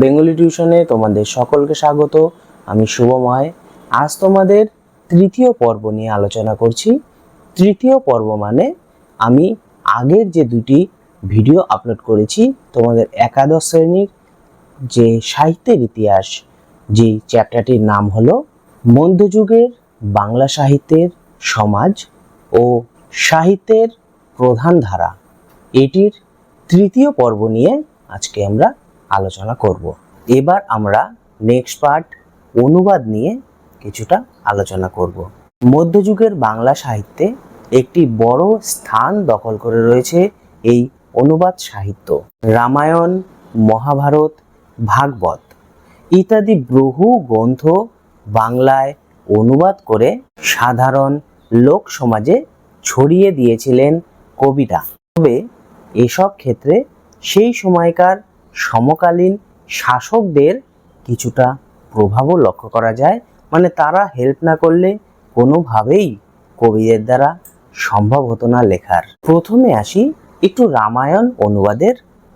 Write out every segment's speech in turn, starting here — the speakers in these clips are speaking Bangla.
বেঙ্গলি টিউশনে তোমাদের সকলকে স্বাগত। আমি শুভময় আজ তোমাদের তৃতীয় পর্ব নিয়ে আলোচনা করছি। তৃতীয় পর্ব মানে আমি আগের যে দুটি ভিডিও আপলোড করেছি, তোমাদের একাদশ শ্রেণির যে সাহিত্যের ইতিহাস, যে চ্যাপ্টারটির নাম হলো মধ্যযুগের বাংলা সাহিত্যের সমাজ ও সাহিত্যের প্রধান ধারা। এটির তৃতীয় পর্ব নিয়ে আজকে আমরা আলোচনা করব। এবার আমরা নেক্সট পার্ট অনুবাদ নিয়ে কিছুটা আলোচনা করব। মধ্যযুগের বাংলা সাহিত্যে একটি বড় স্থান দখল করে রয়েছে এই অনুবাদ সাহিত্য। রামায়ণ, মহাভারত, ভাগবত ইত্যাদি বহু গ্রন্থ বাংলায় অনুবাদ করে সাধারণ লোক সমাজে ছড়িয়ে দিয়েছিলেন কবিরা। তবে এসব ক্ষেত্রে সেই সময়কার সমকালীন শাসকদের কিছুটা প্রভাবও লক্ষ্য করা যায়। মানে তারা হেল্প না করলে কোনোভাবেই কবিদের দ্বারা সম্ভব হতো না লেখার। প্রথমে আসি একটু রামায়ণ অনুবাদের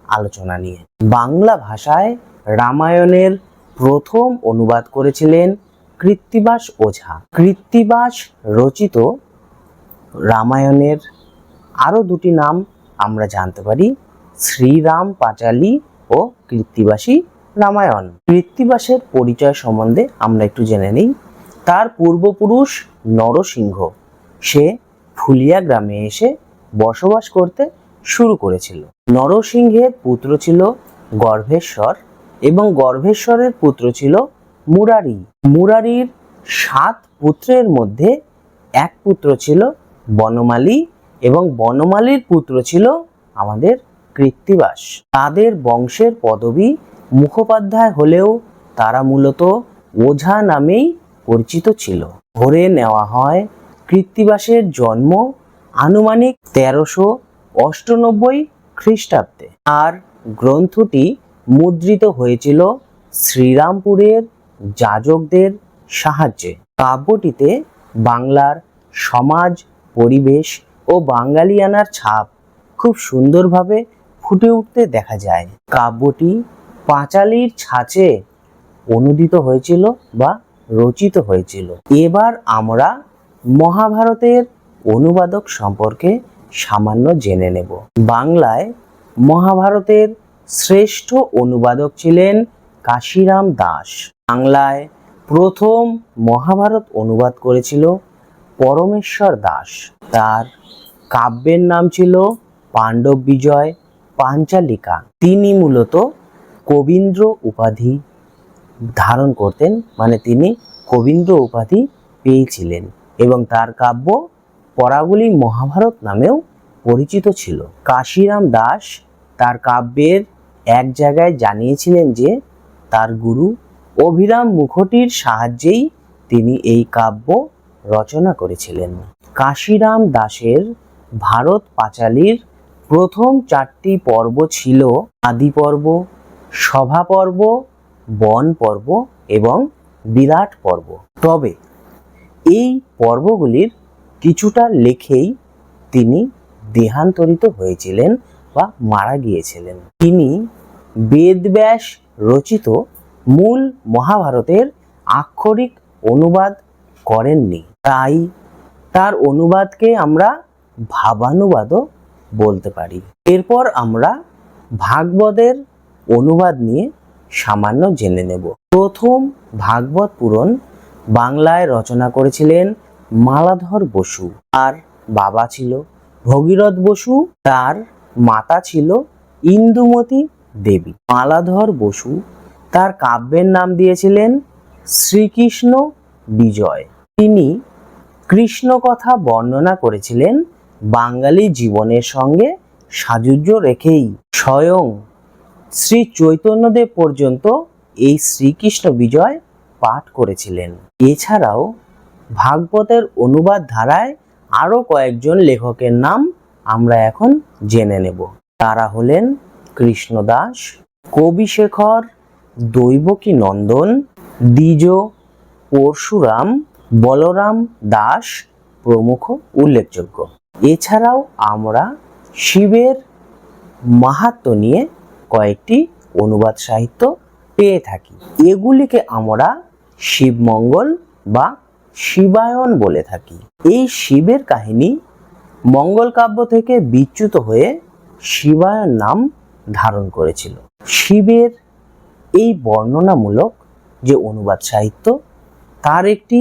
আলোচনা নিয়ে। বাংলা ভাষায় রামায়ণের প্রথম অনুবাদ করেছিলেন কৃত্তিবাস ওঝা। কৃত্তিবাস রচিত রামায়ণের আরও দুটি নাম আমরা জানতে পারি। শ্রীরাম পাঁচালী ও কৃত্তিবাসী রামায়ণ। কৃত্তিবাসের পরিচয় সম্বন্ধে আমরা একটু জেনে নিই। তার পূর্বপুরুষ নরসিংহ, সে ফুলিয়া গ্রামে এসে বসবাস করতে শুরু করেছিল। নরসিংহের পুত্র ছিল গর্ভেশ্বর এবং গর্ভেশ্বরের পুত্র ছিল মুরারি। মুরারির সাত পুত্রের মধ্যে এক পুত্র ছিল বনমালী এবং বনমালীর পুত্র ছিল আমাদের কৃত্তিবাস। তাদের বংশের পদবী মুখোপাধ্যায় হলেও তারা মূলত ওঝা নামেই পরিচিত ছিল। ধরে নেওয়া হয়, কৃত্তিবাসের জন্ম আনুমানিক তেরোশো অষ্টানব্বই খ্রিস্টাব্দে। আর গ্রন্থটি মুদ্রিত হয়েছিল শ্রীরামপুরের যাজকদের সাহায্যে। কাব্যটিতে বাংলার সমাজ, পরিবেশ ও বাঙালিয়ানার ছাপ খুব সুন্দরভাবে ফুটে উঠতে দেখা যায়। কাব্যটি পাঁচালির ছাঁচে অনুদিত হয়েছিল বা রচিত হয়েছিল। এবার আমরা মহাভারতের অনুবাদক সম্পর্কে সামান্য জেনে নেব। বাংলায় মহাভারতের শ্রেষ্ঠ অনুবাদক ছিলেন কাশিরাম দাস। বাংলায় প্রথম মহাভারত অনুবাদ করেছিল পরমেশ্বর দাস। তার কাব্যের নাম ছিল পাণ্ডব বিজয় পাঞ্চালিকা। তিনি মূলত কবীন্দ্র উপাধি ধারণ করতেন মানে তিনি কবীন্দ্র উপাধি পেয়েছিলেন এবং তার কাব্য পরাগুলি মহাভারত নামেও পরিচিত ছিল। কাশিরাম দাস তার কাব্যের এক জায়গায় জানিয়েছিলেন যে, তার গুরু অভিরাম মুখটির সাহায্যেই তিনি এই কাব্য রচনা করেছিলেন। কাশিরাম দাসের ভারত পাঁচালীর প্রথম চারটি পর্ব ছিল আদি পর্ব, সভা পর্ব, বন পর্ব এবং বিরাট পর্ব। তবে এই পর্বগুলির কিছুটা লেখেই তিনি দেহান্তরিত হয়েছিলেন বা মারা গিয়েছিলেন। তিনি বেদব্যাস রচিত মূল মহাভারতের আক্ষরিক অনুবাদ করেননি। তাই তার অনুবাদকে আমরা ভাবানুবাদও বলতে পারি। এরপর আমরা ভাগবতের অনুবাদ নিয়ে সামান্য জেনে নেব। প্রথম ভাগবত পুরাণ বাংলায় রচনা করেছিলেন মালাধর বসু। আর বাবা ছিল ভগীরথ বসু, তার মাতা ছিল ইন্দুমতী দেবী। মালাধর বসু তার কাব্যের নাম দিয়েছিলেন শ্রীকৃষ্ণ বিজয়। তিনি কৃষ্ণ কথা বর্ণনা করেছিলেন বাঙালি জীবনের সঙ্গে সাযুজ্য রেখেই স্বয়ং শ্রী চৈতন্যদেব পর্যন্ত এই শ্রীকৃষ্ণ বিজয় পাঠ করেছিলেন। এছাড়াও ভাগবতের অনুবাদ ধারায় আরও কয়েকজন লেখকের নাম আমরা এখন জেনে নেব। তারা হলেন কৃষ্ণদাস, কবিশেখর দৈবকী নন্দন দ্বিজ, পরশুরাম, বলরাম দাস প্রমুখ উল্লেখযোগ্য। এছাড়াও আমরা শিবের মাহাত্ম নিয়ে কয়েকটি অনুবাদ সাহিত্য পেয়ে থাকি। এগুলিকে আমরা শিবমঙ্গল বা শিবায়ন বলে থাকি। এই শিবের কাহিনী মঙ্গল কাব্য থেকে বিচ্যুত হয়ে শিবায়ন নাম ধারণ করেছিল। শিবের এই বর্ণনামূলক যে অনুবাদ সাহিত্য, তার একটি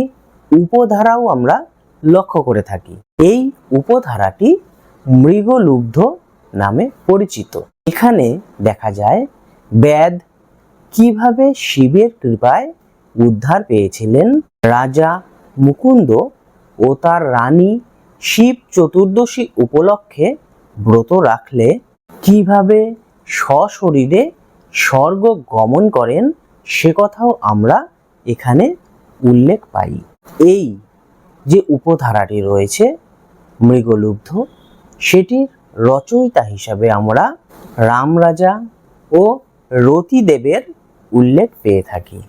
উপধারাও আমরা লক্ষ্য করে থাকি। এই উপধারাটি মৃগলুব্ধ নামে পরিচিত। এখানে দেখা যায় ব্যাদ কীভাবে শিবের কৃপায় উদ্ধার পেয়েছিলেন রাজা মুকুন্দ ও তার রানী শিব চতুর্দশী উপলক্ষে ব্রত রাখলে কীভাবে সশরীরে স্বর্গ গমন করেন সে কথাও আমরা এখানে উল্লেখ পাই। এই যে উপধারাটি রয়েছে, মৃগলুব্ধ, সেটির রচয়িতা হিসাবে আমরা রাম রাজা ও রতিদেবের উল্লেখ পেয়ে থাকি।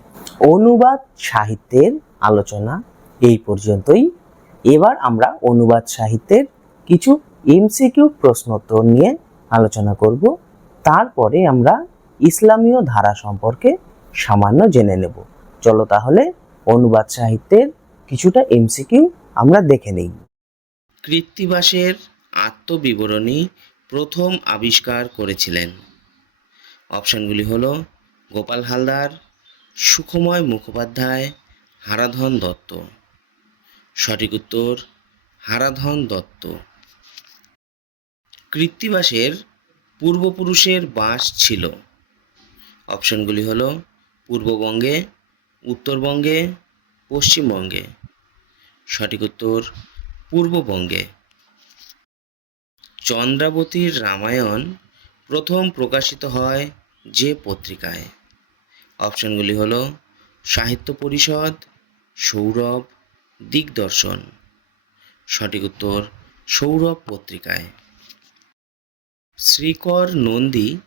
অনুবাদ সাহিত্যের আলোচনা এই পর্যন্তই। এবার আমরা অনুবাদ সাহিত্যের কিছু এমসিকিউ প্রশ্নোত্তর নিয়ে আলোচনা করব। তারপরে আমরা ইসলামীয় ধারা সম্পর্কে সামান্য জেনে নেব। চলো তাহলে অনুবাদ সাহিত্যের কিছুটা এমসিকিউ আমরা দেখে নেই। কৃত্তিবাসের আত্মবিবরণী প্রথম আবিষ্কার করেছিলেন। অপশানগুলি হল গোপাল হালদার, সুখময় মুখোপাধ্যায়, হারাধন দত্ত। সঠিক উত্তর, হারাধন দত্ত। কৃত্তিবাসের পূর্বপুরুষের বাস ছিল। অপশানগুলি হল পূর্ববঙ্গে, উত্তরবঙ্গে পশ্চিমবঙ্গে। সঠিক উত্তর পূর্ববঙ্গে। চন্দ্রাবতীর রামায়ণ প্রথম প্রকাশিত হয় যে পত্রিকায়। অপশনগুলি হল সাহিত্য পরিষদ, সৌরভ, দিগদর্শন। সঠিক উত্তর সৌরভ পত্রিকায়। শ্রীকর নন্দী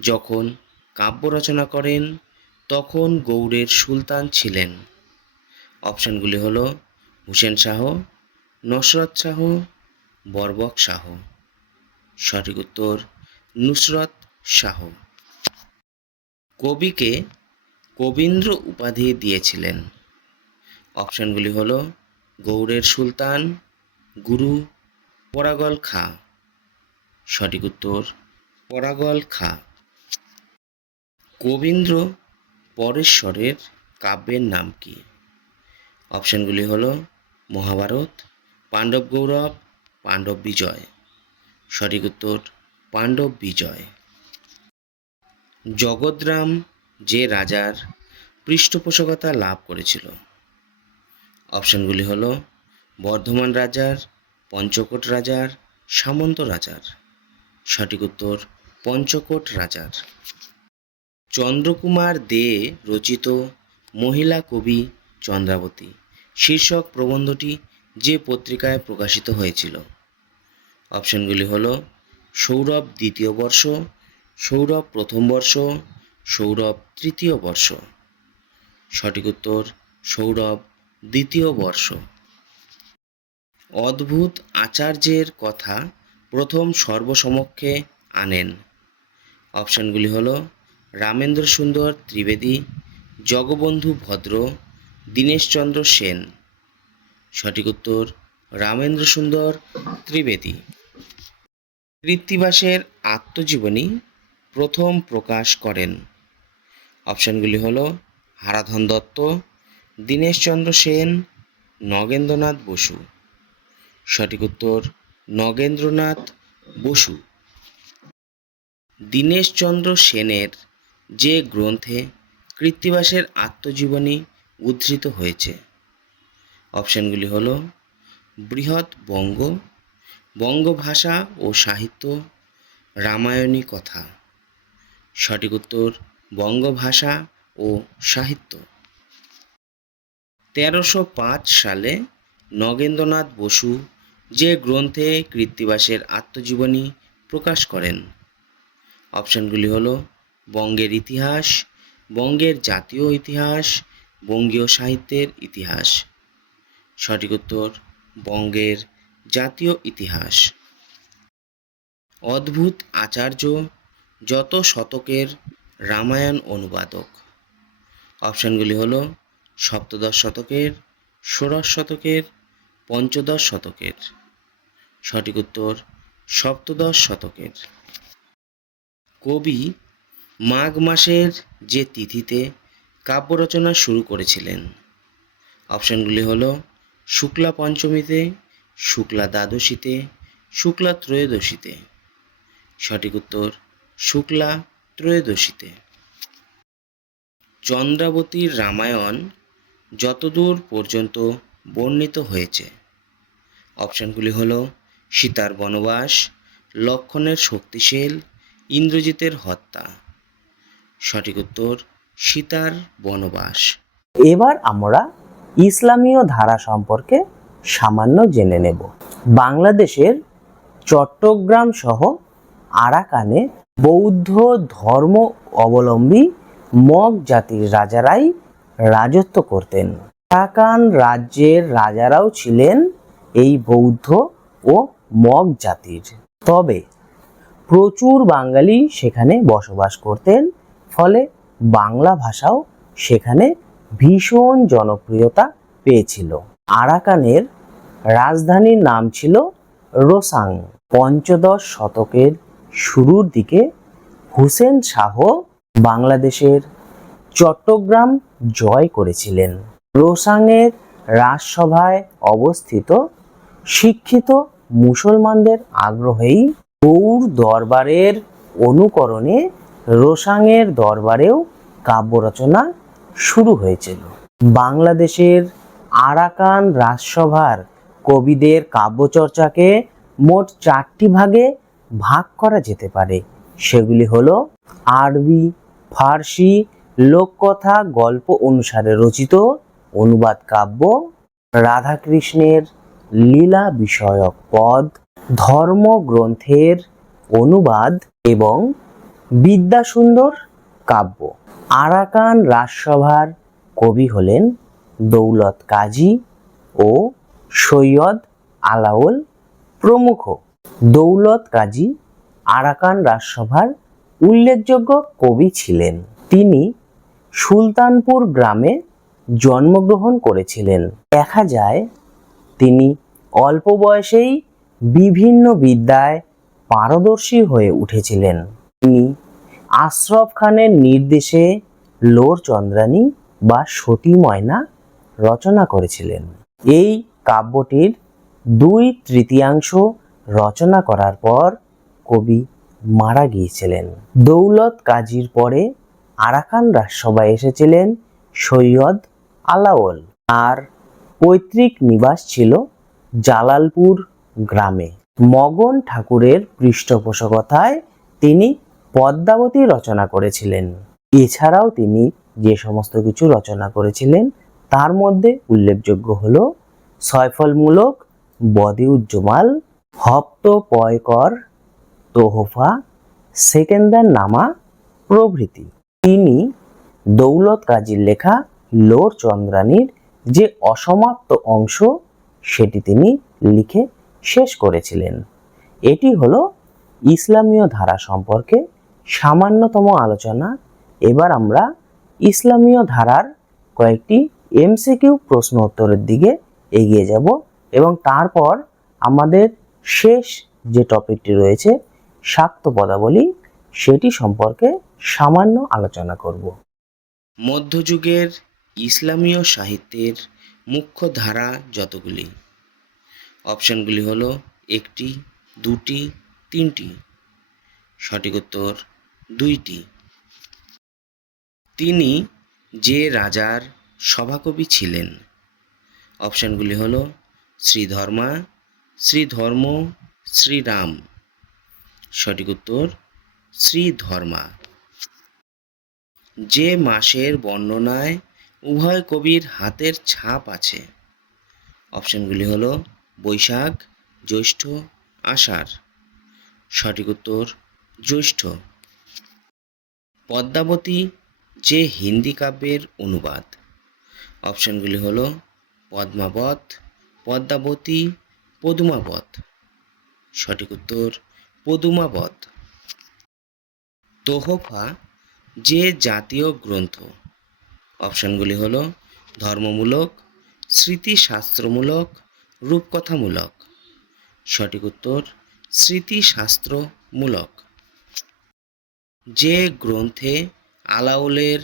যখন কাব্য রচনা করেন, তখন গৌড়ের সুলতান ছিলেন। অপশানগুলি হল হুসেন শাহ, নসরত শাহ, বরবক শাহ। সঠিক উত্তর, নুসরত শাহ। কবিকে কবীন্দ্র উপাধি দিয়েছিলেন। অপশানগুলি হল গৌড়ের সুলতান, গুরু পরাগল খা। সঠিক উত্তর, পরাগল খা। কবীন্দ্র পরেশ্বরের কাব্যের নাম কি? অপশানগুলি হল মহাভারত, পাণ্ডব গৌরব, পাণ্ডব বিজয়। সঠিক উত্তর, পাণ্ডব বিজয়। জগদ্রাম যে রাজার পৃষ্ঠপোষকতা লাভ করেছিল। অপশানগুলি হল বর্ধমান রাজার, পঞ্চকোট রাজার, সামন্ত রাজার। সঠিক উত্তর, পঞ্চকোট রাজার। চন্দ্রকুমার দে রচিত মহিলা কবি চন্দ্রাবতী। শীর্ষক প্রবন্ধটি যে পত্রিকায় প্রকাশিত হয়েছিল। অপশানগুলি হল সৌরভ দ্বিতীয় বর্ষ, সৌরভ প্রথম বর্ষ, সৌরভ তৃতীয় বর্ষ। সঠিক উত্তর, সৌরভ দ্বিতীয় বর্ষ। অদ্ভুত আচার্যের কথা প্রথম সর্বসমক্ষে আনেন। অপশানগুলি হল রামেন্দ্র সুন্দর ত্রিবেদী, জগবন্ধু ভদ্র দীনেশচন্দ্র সেন। সঠিক উত্তর, রামেন্দ্র সুন্দর, ত্রিবেদী। কৃত্তিবাসের আত্মজীবনী প্রথম প্রকাশ করেন। অপশানগুলি হল হারাধন দত্ত, দীনেশচন্দ্র সেন, নগেন্দ্রনাথ বসু। সঠিক উত্তর, নগেন্দ্রনাথ বসু। দীনেশচন্দ্র সেনের যে গ্রন্থে কৃত্তিবাসের আত্মজীবনী উদ্ধৃত হয়েছে। অপশানগুলি হল বৃহৎ বঙ্গ, বঙ্গভাষা ও সাহিত্য, রামায়ণী কথা। সঠিক উত্তর বঙ্গভাষা ও সাহিত্য। তেরোশো পাঁচ সালে নগেন্দ্রনাথ বসু যে গ্রন্থে কৃত্তিবাসের আত্মজীবনী প্রকাশ করেন, অপশানগুলি হল বঙ্গের ইতিহাস, বঙ্গের জাতীয় ইতিহাস বঙ্গীয় সাহিত্যের ইতিহাস। সঠিক উত্তর, বঙ্গের জাতীয় ইতিহাস। অদ্ভুত আচার্য, যত শতকের রামায়ণ অনুবাদক। অপশানগুলি হল, সপ্তদশ শতকের, ষোড়শ শতকের, পঞ্চদশ শতকের। সঠিক উত্তর, সপ্তদশ শতকের। কবি মাঘ মাসের যে তিথিতে কাব্য রচনা শুরু করেছিলেন। অপশানগুলি হলো, শুক্লা পঞ্চমীতে, শুক্লা দ্বাদশীতে, শুক্লা ত্রয়োদশীতে। সঠিক উত্তর, শুক্লা ত্রয়োদশীতে। চন্দ্রাবতীর রামায়ণ যতদূর পর্যন্ত বর্ণিত হয়েছে। অপশানগুলি হল, সীতার বনবাস, লক্ষণের শক্তিশীল, ইন্দ্রজিতের হত্যা। সঠিক উত্তর সীতার বনবাস। এবার আমরা ইসলামীয় ধারা সম্পর্কে সামান্য জেনে নেব। বাংলাদেশের চট্টগ্রাম সহ আরাকানে বৌদ্ধ ধর্ম অবলম্বী মগ জাতির রাজারাই রাজত্ব করতেন। আরাকান রাজ্যের রাজারাও ছিলেন এই বৌদ্ধ ও মগ জাতির। তবে প্রচুর বাঙালি সেখানে বসবাস করতেন, ফলে বাংলা ভাষাও সেখানে ভীষণ জনপ্রিয়তা পেয়েছিল। আরাকানের রাজধানীর নাম ছিল রোসাং। পঞ্চদশ শতকের শুরুর দিকে হুসেন শাহ বাংলাদেশের চট্টগ্রাম জয় করেছিলেন। রোসাংয়ের রাজসভায় অবস্থিত শিক্ষিত মুসলমানদের আগ্রহেই গৌর দরবারের অনুকরণে রোসাংয়ের দরবারেও কাব্য রচনা শুরু হয়েছিল। বাংলাদেশের আরাকান রাজসভার কবিদের কাব্যচর্চাকে মোট চারটি ভাগে ভাগ করা যেতে পারে। সেগুলি হলো আরবি, ফার্সি, লোককথা, গল্প অনুসারে রচিত অনুবাদ কাব্য, রাধাকৃষ্ণের লীলা বিষয়ক পদ, ধর্মগ্রন্থের অনুবাদ এবং বিদ্যাসুন্দর কাব্য। আরাকান রাজসভার কবি হলেন দৌলত কাজী ও সৈয়দ আলাউল প্রমুখ। দৌলত কাজী আরাকান রাজসভার উল্লেখযোগ্য কবি ছিলেন। তিনি সুলতানপুর গ্রামে জন্মগ্রহণ করেছিলেন। দেখা যায়, তিনি অল্প বয়সেই বিভিন্ন বিদ্যায় পারদর্শী হয়ে উঠেছিলেন। তিনি আশরফ খানের নির্দেশে লোর চন্দ্রানী বা সতী ময়না রচনা করেছিলেন। এই কাব্যটির দুই তৃতীয়াংশ রচনা করার পর কবি মারা গিয়েছিলেন। দৌলত কাজীর পরে আরাকান রাজসভায় এসেছিলেন সৈয়দ আলাওল আর পৈতৃক নিবাস ছিল জালালপুর গ্রামে। মগন ঠাকুরের পৃষ্ঠপোষকতায় তিনি পদ্মাবতী রচনা করেছিলেন। এছাড়াও তিনি যে সমস্ত কিছু রচনা করেছিলেন, তার মধ্যে উল্লেখযোগ্য হল ছয়ফলমূলক বদিউজ্জমাল হপ্ত পয়কর, তোহফা সেকেন্দার নামা প্রভৃতি। তিনি দৌলত কাজীর লেখা লোর চন্দ্রানীর যে অসমাপ্ত অংশ, সেটি তিনি লিখে শেষ করেছিলেন। এটি হলো ইসলামীয় ধারা সম্পর্কে সামান্যতম আলোচনা। এবার আমরা ইসলামীয় ধারার কয়েকটি এমসিকিউ প্রশ্ন উত্তরের দিকে এগিয়ে যাব এবং তারপর আমাদের শেষ যে টপিকটি রয়েছে শাক্ত পদাবলী, সেটি সম্পর্কে সামান্য আলোচনা করব। মধ্যযুগের ইসলামীয় সাহিত্যের মুখ্য ধারা যতগুলি, অপশানগুলি হলো একটি, দুটি, তিনটি। সঠিক উত্তর দুইটি। তিনি যে রাজার সভাকবি ছিলেন। অপশানগুলি হল শ্রীধর্মা, শ্রীধর্ম, শ্রীরাম। সঠিক উত্তর, শ্রীধর্মা। যে মাসের বর্ণনায় উভয় কবির হাতের ছাপ আছে। অপশানগুলি হল বৈশাখ, জ্যৈষ্ঠ, আষাঢ়। সঠিক উত্তর, জ্যৈষ্ঠ। পদ্মাবতী যে হিন্দি কাব্যের অনুবাদ। অপশানগুলি হল পদ্মাবত, পদ্মাবতী, পদুমাবত। সঠিক উত্তর, পদুমাবত। তোহফা যে জাতীয় গ্রন্থ। অপশানগুলি হল ধর্মমূলক, স্মৃতিশাস্ত্রমূলক, রূপকথামূলক। সঠিক উত্তর, স্মৃতিশাস্ত্রমূলক। যে গ্রন্থে আলাউলের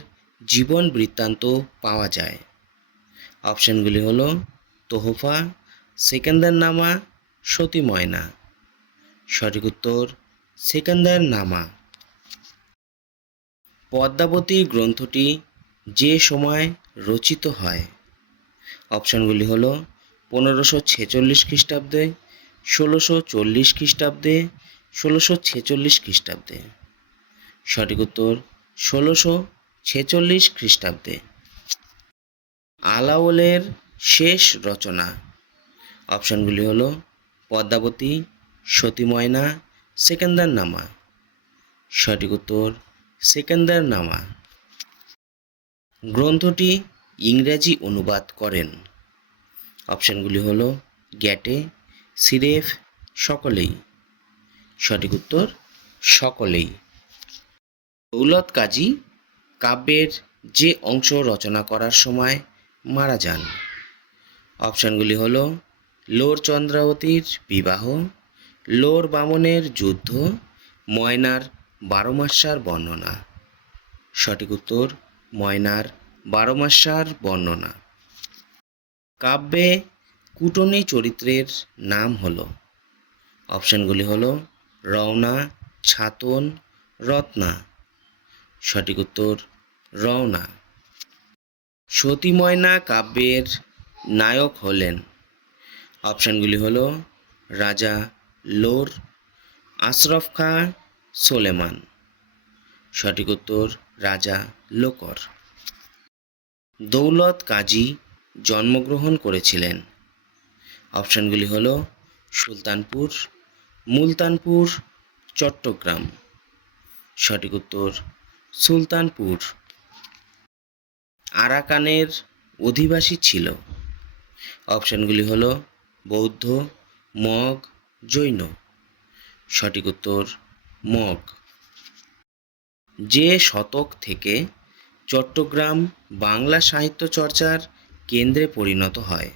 জীবন বৃত্তান্ত পাওয়া যায়। অপশানগুলি হলো তোহফা সেকেন্দার নামা সতী ময়না সঠিক উত্তর সেকেন্দার নামা পদ্মাবতী গ্রন্থটি যে সময় রচিত হয়? অপশানগুলি হল পনেরোশো ছেচল্লিশ খ্রিস্টাব্দে, ষোলোশো চল্লিশ খ্রিস্টাব্দে, ষোলোশো ছেচল্লিশ খ্রিস্টাব্দে। সঠিক উত্তর ষোলোশো ছেচল্লিশ খ্রিস্টাব্দে। আলাওলের শেষ রচনা। অপশানগুলি হলো পদ্মাবতী সতী ময়না সেকেন্দার নামা সঠিক উত্তর সেকেন্দার নামা গ্রন্থটি ইংরেজি অনুবাদ করেন। অপশানগুলি হলো গ্যাটে, সিরেফ, সকলেই। সঠিক উত্তর সকলেই। দৌলত কাজী কাব্যের যে অংশ রচনা করার সময় মারা যান। অপশানগুলি হল, লোর চন্দ্রাবতীর বিবাহ, লোর বামনের যুদ্ধ, ময়নার বারো মাসার বর্ণনা। সঠিক উত্তর, ময়নার বারো মাসার বর্ণনা। কাব্যে কুটনী চরিত্রের নাম হল। অপশানগুলি হল, রওনা, ছাতন, রত্না। সঠিক উত্তর রওনা। সতী ময়না কাব্যের নায়ক হলেন। অপশানগুলি হল রাজা লোর, আশরফ খাঁ, সোলেমান। সঠিক উত্তর রাজা লোকর। দৌলত কাজী জন্মগ্রহণ করেছিলেন। অপশানগুলি হল সুলতানপুর, মুলতানপুর, চট্টগ্রাম। সঠিক উত্তর সুলতানপুর। আরাকানের অধিবাসী ছিল। অপশানগুলি হল বৌদ্ধ, মগ, জৈন। সঠিক উত্তর, মগ। যে শতক থেকে চট্টগ্রাম বাংলা সাহিত্য চর্চার কেন্দ্রে পরিণত হয়।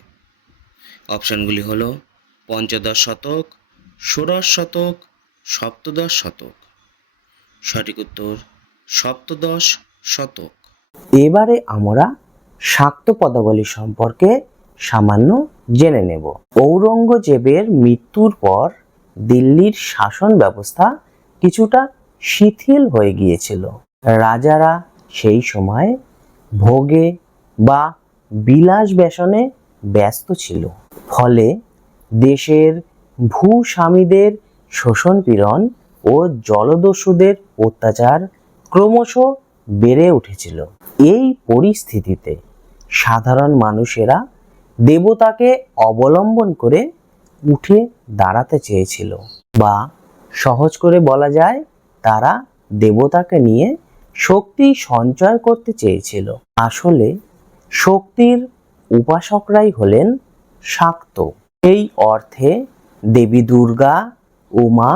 অপশানগুলি হল পঞ্চদশ শতক, ষোড়শ শতক, সপ্তদশ শতক। সঠিক উত্তর সপ্তদশ শতক। এবারে আমরা শাক্ত পদাবলী সম্পর্কে সামান্য জেনে নেব। ঔরঙ্গজেবের মৃত্যুর পর দিল্লির শাসন ব্যবস্থা কিছুটা শিথিল হয়ে গিয়েছিল। রাজারা সেই সময় ভোগে বা বিলাস ব্যসনে ব্যস্ত ছিল। ফলে দেশের ভূস্বামীদের শোষণ পীড়ন ও জলদস্যুদের অত্যাচার ক্রমশ বেড়ে উঠেছিল। এই পরিস্থিতিতে সাধারণ মানুষেরা দেবতাকে অবলম্বন করে উঠে দাঁড়াতে চেয়েছিল বা সহজ করে বলা যায় তারা দেবতাকে নিয়ে শক্তি সঞ্চয় করতে চেয়েছিল। আসলে শক্তির উপাসকরাই হলেন শাক্ত। এই অর্থে দেবী দুর্গা, উমা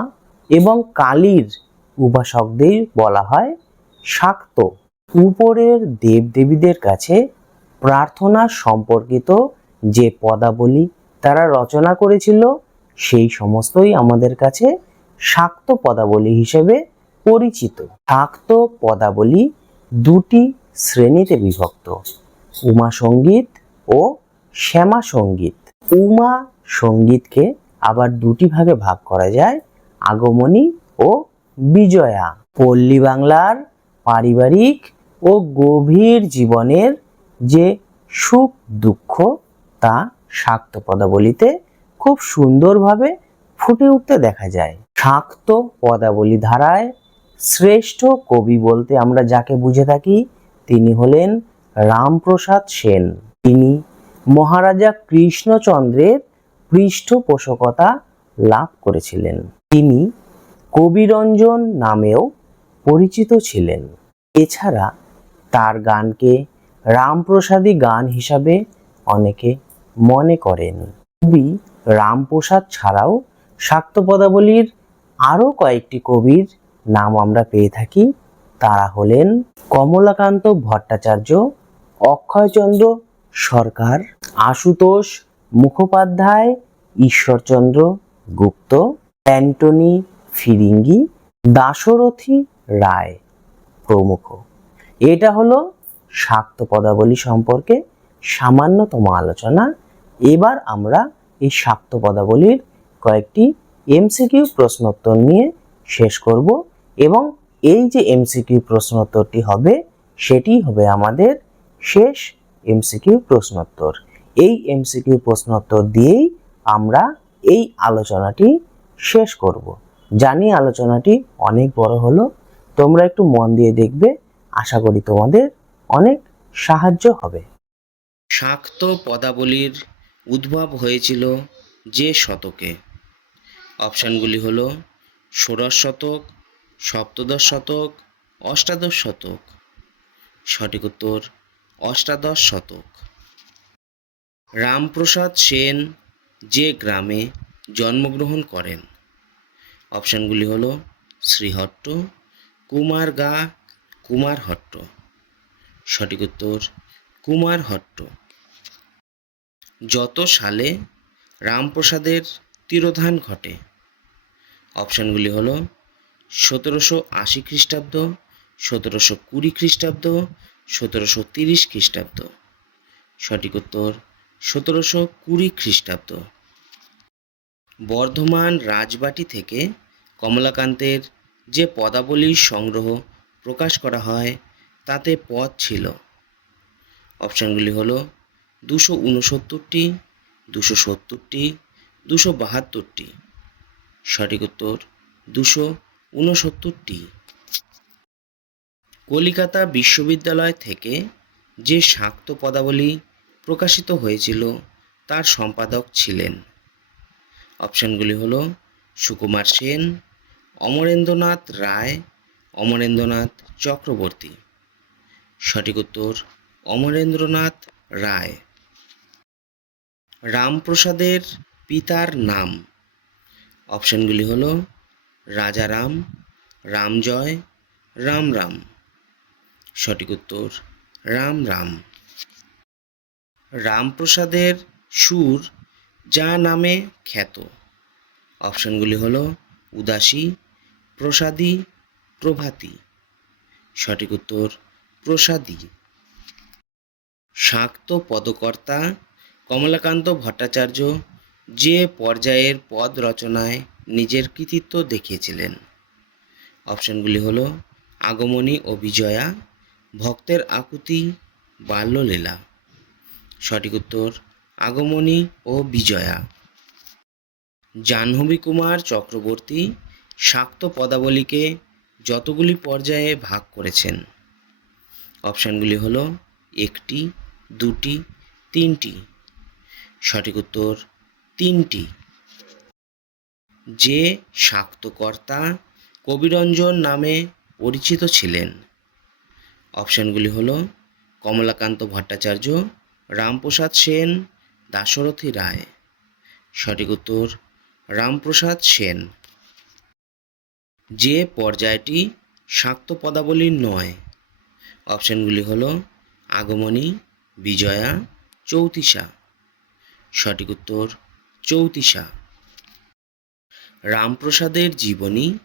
এবং কালীর উপাসকদের বলা হয় শাক্ত। উপরের দেবদেবীদের কাছে প্রার্থনা সম্পর্কিত যে পদাবলী তারা রচনা করেছিল, সেই সমস্তই আমাদের কাছে শাক্ত পদাবলী হিসেবে পরিচিত। শাক্ত পদাবলী দুটি শ্রেণীতে বিভক্ত, উমা সংগীত ও শ্যামা সংগীত। উমা সঙ্গীতকে আবার দুটি ভাগে ভাগ করা যায়, আগমনী ও বিজয়া। পল্লী বাংলার পারিবারিক ও গভীর জীবনের যে সুখ দুঃখ, তা শাক্ত পদাবলিতে খুব সুন্দরভাবে ফুটে উঠতে দেখা যায়। শাক্ত পদাবলী ধারায় শ্রেষ্ঠ কবি বলতে আমরা যাকে বুঝে থাকি, তিনি হলেন রামপ্রসাদ সেন। তিনি মহারাজা কৃষ্ণচন্দ্রের পৃষ্ঠপোষকতা লাভ করেছিলেন। তিনি কবিরঞ্জন নামেও পরিচিত ছিলেন। এছাড়া তার গানকে রামপ্রসাদী গান হিসাবে অনেকে মনে করেন। কবি রামপ্রসাদ ছাড়াও শাক্ত পদাবলীর আরও কয়েকটি কবির নাম আমরা পেয়ে থাকি। তারা হলেন কমলাকান্ত ভট্টাচার্য, অক্ষয়চন্দ্র সরকার, আশুতোষ মুখোপাধ্যায়, ঈশ্বরচন্দ্র গুপ্ত, অ্যান্টনি ফিরিঙ্গি, দাশরথী রায় প্রমুখ। এটা হলো শাক্ত পদাবলী সম্পর্কে সামান্যতম আলোচনা। এবার আমরা এই শাক্ত পদাবলীর কয়েকটি এমসিকিউ প্রশ্নোত্তর নিয়ে শেষ করব এবং এই যে এমসিকিউ প্রশ্নোত্তরটি হবে, সেটি হবে আমাদের শেষ এমসিকিউ প্রশ্নোত্তর। এই এমসিকিউ প্রশ্নোত্তর দিয়েই আমরা এই আলোচনাটি শেষ করব। জানি আলোচনাটি অনেক বড় হলো তোমরা একটু মন দিয়ে দেখবে। আশা করি তোমাদের অনেক সাহায্য হবে। শাক্ত পদাবলীর উদ্ভব হয়েছিল যে শতকে। অপশানগুলি হলো ষোড়শ শতক, সপ্তদশ শতক, অষ্টাদশ শতক। সঠিক উত্তর, অষ্টাদশ শতক। রামপ্রসাদ সেন যে গ্রামে জন্মগ্রহণ করেন। অপশানগুলি হলো শ্রীহট্ট কুমারগা কুমারহট্ট সঠিক উত্তর কুমারহট্ট যত সালে রামপ্রসাদের তিরোধান ঘটে, অপশানগুলি হল সতেরোশো আশি খ্রিস্টাব্দ, সতেরোশো কুড়ি খ্রিস্টাব্দ, সতেরোশো তিরিশ খ্রিস্টাব্দ। সঠিক উত্তর, সতেরোশো কুড়ি খ্রিস্টাব্দ। বর্ধমান রাজবাটি থেকে কমলাকান্তের যে পদাবলীর সংগ্রহ প্রকাশ করা হয়, তাতে পদ ছিল। অপশানগুলি হল দুশো উনসত্তরটি দুশো সত্তরটি, দুশো বাহাত্তরটি। সঠিক উত্তর দুশো উনসত্তরটি কলিকাতা বিশ্ববিদ্যালয় থেকে যে শাক্ত পদাবলী প্রকাশিত হয়েছিল, তার সম্পাদক ছিলেন। অপশানগুলি হল সুকুমার সেন অমরেন্দ্রনাথ রায়, অমরেন্দ্রনাথ চক্রবর্তী। সঠিক উত্তর, অমরেন্দ্রনাথ রায়। রামপ্রসাদের পিতার নাম। অপশানগুলি হল রাজারাম, রামজয় রাম রাম সঠিক উত্তর রাম রাম রামপ্রসাদের সুর, যা নামে খ্যাত। অপশানগুলি হল উদাসী প্রসাদী প্রভাতী। সঠিক উত্তর, প্রসাদী। শাক্ত পদকর্তা কমলাকান্ত ভট্টাচার্য যে পর্যায়ের পদ রচনায় নিজের কৃতিত্ব দেখিয়েছিলেন। অপশনগুলি হলো, আগমনী ও বিজয়া ভক্তের আকুতি, বাল্যলীলা। সঠিক উত্তর, আগমনী ও বিজয়া জাহ্নবী কুমার চক্রবর্তী শাক্ত পদাবলীকে যতগুলি পর্যায়ে ভাগ করেছেন। অপশানগুলি হলো একটি, দুটি, তিনটি। সঠিক উত্তর, তিনটি। যে শাক্তকর্তা কবিরঞ্জন নামে পরিচিত ছিলেন। অপশানগুলি হলো কমলাকান্ত ভট্টাচার্য, রামপ্রসাদ সেন, দাশরথী রায়। সঠিক উত্তর, রামপ্রসাদ সেন। যে পর্যায়টি শাক্ত পদাবলীর নয়। অপশানগুলি হল আগমনী, বিজয়া চৌতিসা সঠিক উত্তর চৌতিসা রামপ্রসাদের জীবনী,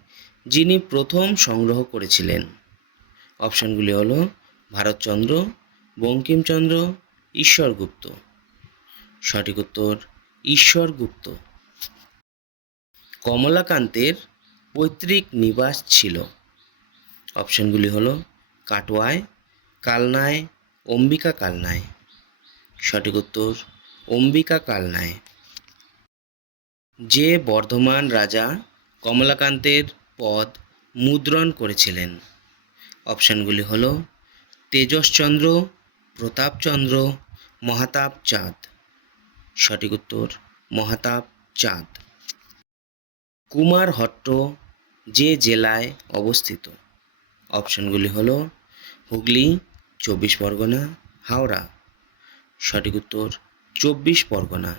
যিনি প্রথম সংগ্রহ করেছিলেন। অপশানগুলি হল ভারতচন্দ্র, বঙ্কিমচন্দ্র, ঈশ্বরগুপ্ত। সঠিক উত্তর ঈশ্বরগুপ্ত। কমলাকান্তের পৈতৃক নিবাস ছিল। অপশানগুলি হলো কাটোয়ায়, কালনায়, অম্বিকা কালনায়। সঠিক উত্তর, অম্বিকা কালনায়। যে বর্ধমান রাজা কমলাকান্তের পদ মুদ্রণ করেছিলেন। অপশানগুলি হলো তেজসচন্দ্র প্রতাপচন্দ্র মহাতাব চাঁদ সঠিক উত্তর মহাতাব চাঁদ কুমারহট্ট যে জেলায় অবস্থিত। অপশনগুলি হল হুগলি চব্বিশ পরগনা হাওড়া। সঠিক উত্তর চব্বিশ পরগনা।